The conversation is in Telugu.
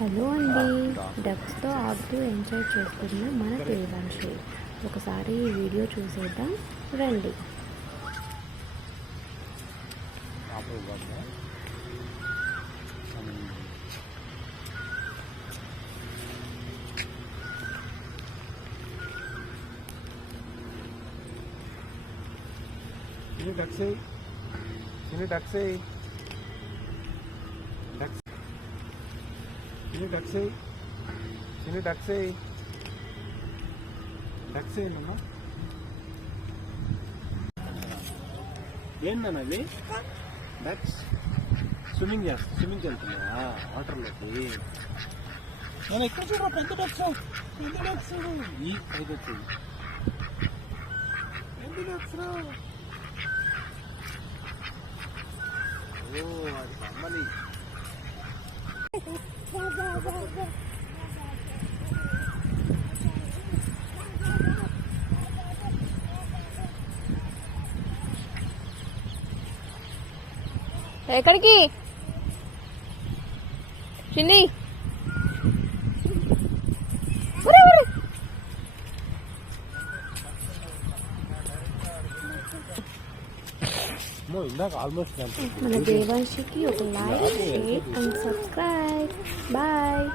హలో అండి, డక్స్తో ఆడుతూ ఎంజాయ్ చేస్తున్న మన దేవాంశి. ఒకసారి ఈ వీడియో చూసేద్దాం రండి. ఏంటన్నది డక్స్ స్విమ్మింగ్ వెళ్తుందా వాటర్లోకి. నేను ఎక్కడ చూడ పెద్ద డక్స్ ఈ పైకి వచ్చింది పెద్ద డక్స్ రా. ఓ అది అమ్మని ఎక్కడికి చిన్ని? ఇందాక ఆల్మోస్ట్ మన దేవాంశికి ఒక like, share and subscribe. Bye.